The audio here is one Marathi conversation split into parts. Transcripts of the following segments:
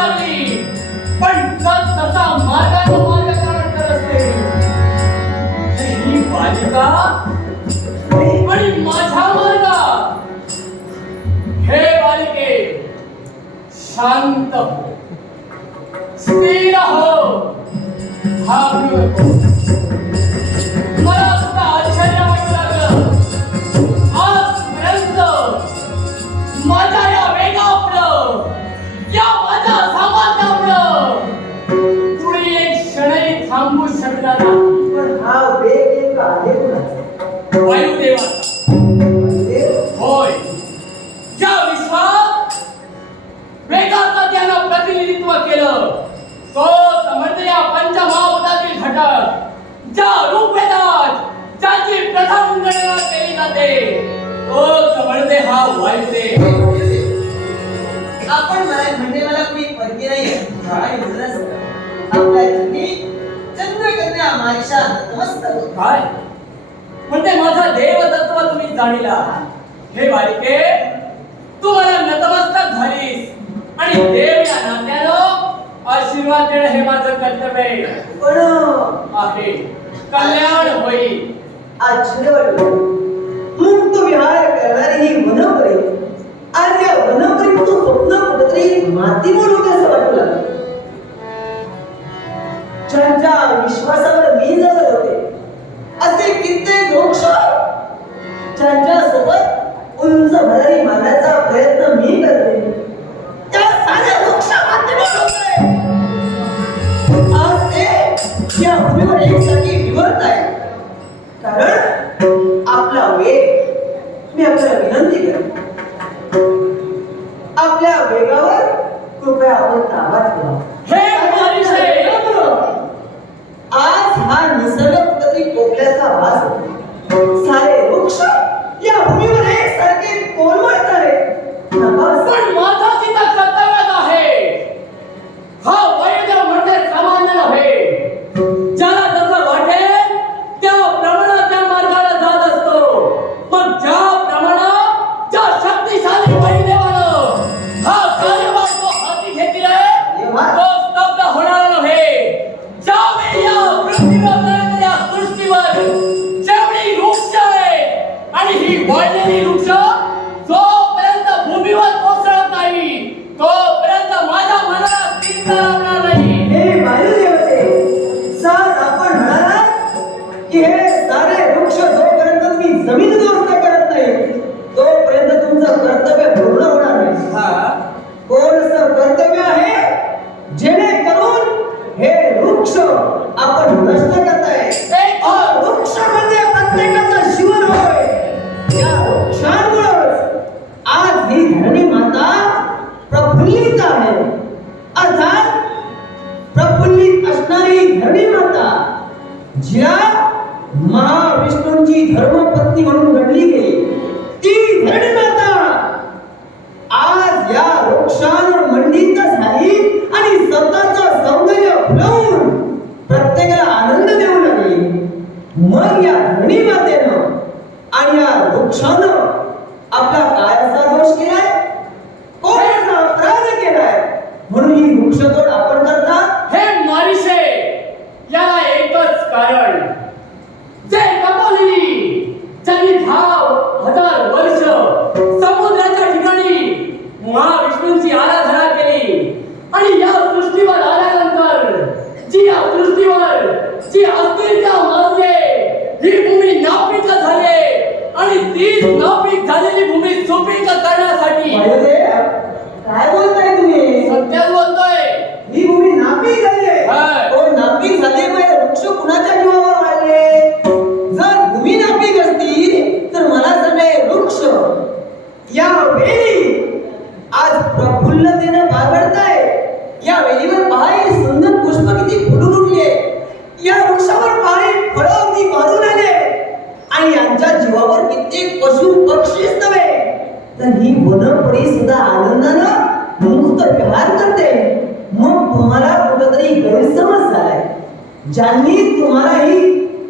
लागली पण जस तसा मार्गानं मार्गक्रमण करत असते ही बालिका आणि माझ्या मार्गात हे बालिके, शांत हो। स्थिर हो। घाबरू मला सुद्धा आश्चर्य वाटू लागलं ज्या रूपभेदात ज्याची प्रथम गणना केली जाते तो समर्थ हा वायुदेव. आपण मला म्हणजे मला कोणी परकी नाही काय बोललास आपल्या तुम्ही चंद्रकन्या मायशा नमस्कार. काय? म्हणजे माझा देवतत्व तुम्ही जाणीला. हे बालिके तू मला नतमस्तक झालीस. आणि देव या नात्यानं आशीर्वाद देणं हे माझं कर्तव्य आहे. पण आहे. कल्याण होईल. आश्चर्य वाटलं मुक्त विहार करणारी ही वनपरी आज या वनपरी तू स्वप्न कुठेतरी माती होते असं वाटू लागलं. ज्यांच्या विश्वासावर मी जगत होते असे कित्येक वृक्ष ज्यांच्या सोबत उंच भरारी मारण्याचा प्रयत्न मी करते. त्या साऱ्या मी आपल्याला आणि ही वाढलेली वृक्ष जोपर्यंत मग या धरणी मातेनं आणि या वृक्षानं आपला काय असा दोष केलाय? कोण असा अपराध केलाय? म्हणून ही वृक्षतोड आपण करता हे मारिशे याला एकच कारण. जे कपोली ज्यांनी धाव हजार वर्ष. समुद्राच्या ठिकाणी महाविष्णूंची आराधना केली. आणि या सृष्टीवर आल्यानंतर जी या सृष्टीवर जी अस्तित्व ही भूमी नापीक झाले आणि तीच नापीक झालेली भूमी सुपीक करण्यासाठी काय बोलताय तुम्ही? सत्याच बोलतोय. ही भूमी नापीक झाली आहे. हो नापीक झाली म्हणजे वृक्ष कुणाच्या जीवावर वाढले जर भूमी नापीक असती तर मला सगळे वृक्ष या वेळी आज प्रफुल्लतेने बागडताय या वेळीवर पहा हे सुंदर पुष्प किती फुलून उठले या वृक्षावर पहा हे फळं अगदी वाढून आले आणि यांच्या जीवावर कित्येक पशु पक्षीच नव्हे तर ही वनपरी सुद्धा आनंदानं मुक्त विहार करते. मग तुम्हाला कुठंतरी गैरसमज झालाय. ज्यांनी तुम्हाला ही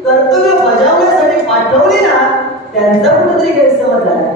कर्तव्य बजावण्यासाठी पाठवले ना त्यांचा कुठंतरी गैरसमज झालाय.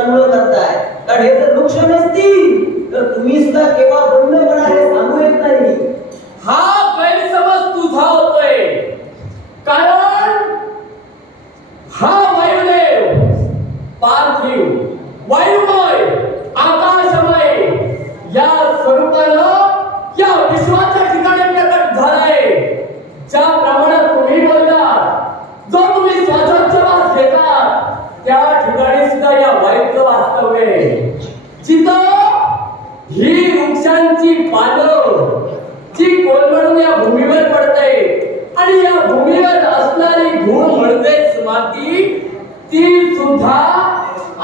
करताय. कारण हे जर वृक्ष नसतील तर तुम्ही सुद्धा केव्हा ब्रह्म ती सुद्धा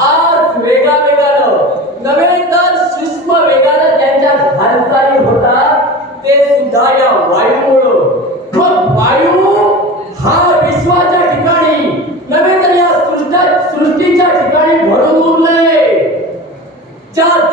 आज वेगा वेगानं नव्हे तर सूक्ष्म वेगानं त्यांच्या हालचाली होतात ते सुद्धा या वायूमुळं. मग वायू हा विश्वाच्या ठिकाणी नव्हे तर या सृष्टीच्या ठिकाणी भरून उरले ज्या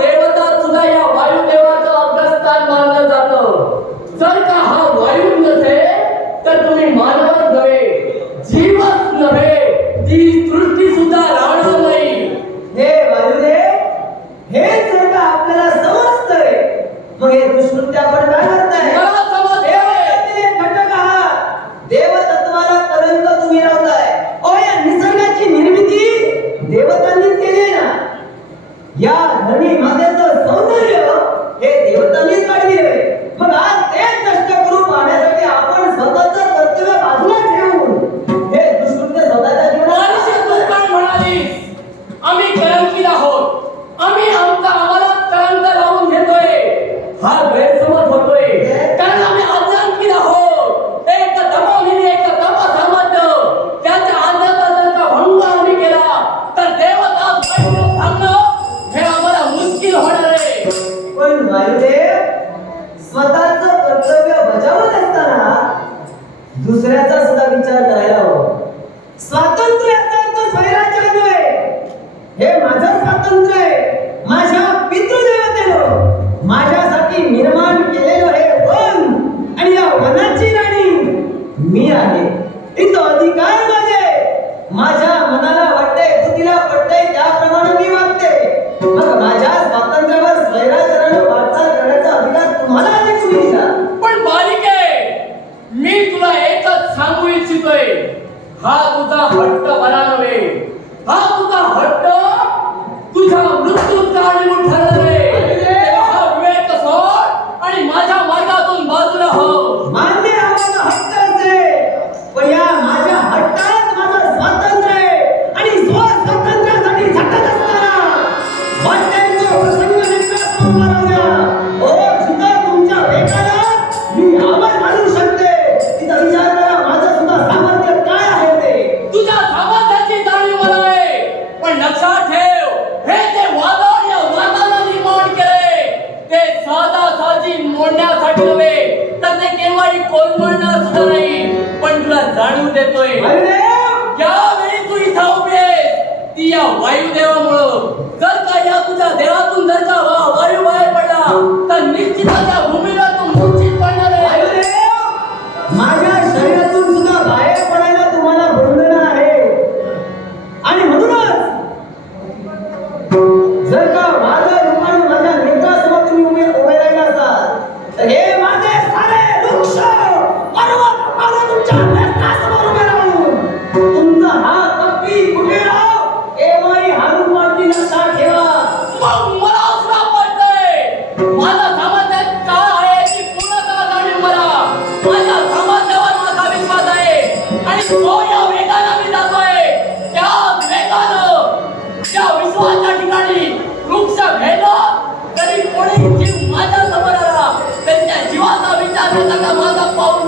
मग हे दुष्कृत्य आपण काय करताय स्वातंत्र्य आहे. माझ्या पितृदेवतेनं माझ्यासाठी निर्माण केलेलं हे वन आणि या वनाची राणी मी आहे. तिथं अधिकार माझे. माझ्या मनाला वाटते बुद्धीला पडते त्याप्रमाणे मी वागते. मग माझ्या स्वातंत्र्यावर स्वैराचारानं वाटचाल करण्याचा अधिकार तुम्हाला अधिक तुम्ही दिला पण बालिक आहे मी तुला एकच सांगू इच्छितोय. हा तुझा हट्ट मला नव्हे हा तुझा हट्ट Bu tavrım tutar yumurtaları. माझा समाजात का आहे की पूर्ण का आहे. आणि तो या वेगानं मी जातोय. त्या वेगानं त्या विश्वासाच्या ठिकाणी वृक्ष भेटलं तरी कोणी जीव माझ्यासमोर आला त्यांच्या जीवाचा विचार न माझा पाऊल